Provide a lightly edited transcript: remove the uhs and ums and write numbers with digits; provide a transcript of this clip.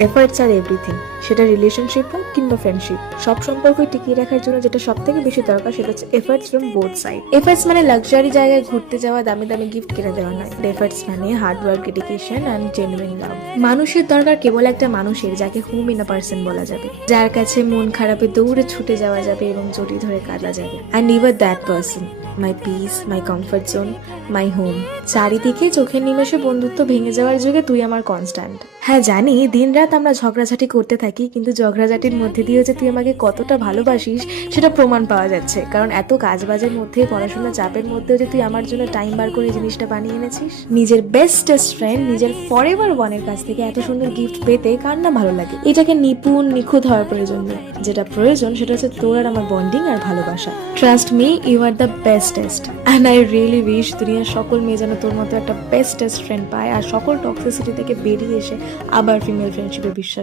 Efforts আর everything, সেটা relationship হোক কিংবা ফ্রেন্ডশিপ, সব সম্পর্ক টিকিয়ে রাখার জন্য যেটা সব থেকে বেশি দরকার সেটা হচ্ছে efforts from both side. Efforts মানে লাক্সারি জায়গায় ঘুরতে যাওয়া, দামি দামি গিফট কিনে দেওয়া নয়। এফার্টস মানে hard work, dedication and genuine love. মানুষের দরকার কেবল একটা মানুষের যাকে হোম ইন আ পার্সন বলা যাবে, যার কাছে মন খারাপে দৌড়ে ছুটে যাওয়া যাবে এবং জড়িয়ে ধরে কাঁদা যাবে। And ever that person, my piece, my comfort zone, my home. চারিদিকে চোখের নিমেষে বন্ধুত্ব ভেঙে যাওয়ার যুগে তুই আমার কনস্ট্যান্ট। হ্যাঁ জানি দিনরাত আমরা ঝগড়াঝাটি করতে থাকি, কিন্তু ঝগড়াঝাটির মধ্যে দিয়ে যে তুই আমাকে কতটা ভালোবাসিস সেটা প্রমাণ পাওয়া যাচ্ছে। কারণ এত কাজবাজের মধ্যে, পড়াশোনার চাপের মধ্যেও যে তুই আমার জন্য টাইম বার করে এই জিনিসটা বানিয়ে এনেছিস। নিজের বেস্টেস্ট ফ্রেন্ড, নিজের ফরএভার ওয়ানের কাছ থেকে এত সুন্দর গিফট পেতে কার না ভালো লাগে। এটাকে নিপুণ নিখুঁত হওয়ার প্রয়োজন নেই, যেটা প্রয়োজন সেটা হচ্ছে তোর আর আমার বন্ডিং আর ভালোবাসা। Trust me, you are the bestest and I really wish দুনিয়ার সকল মেয়ে যেন তোর মতো একটা বেস্টেস্ট ফ্রেন্ড পায় আর সকল টক্সিসিটি থেকে বেরিয়ে এসে আবার ফিমেল ফ্রেন্ডশিপে বিশ্বাস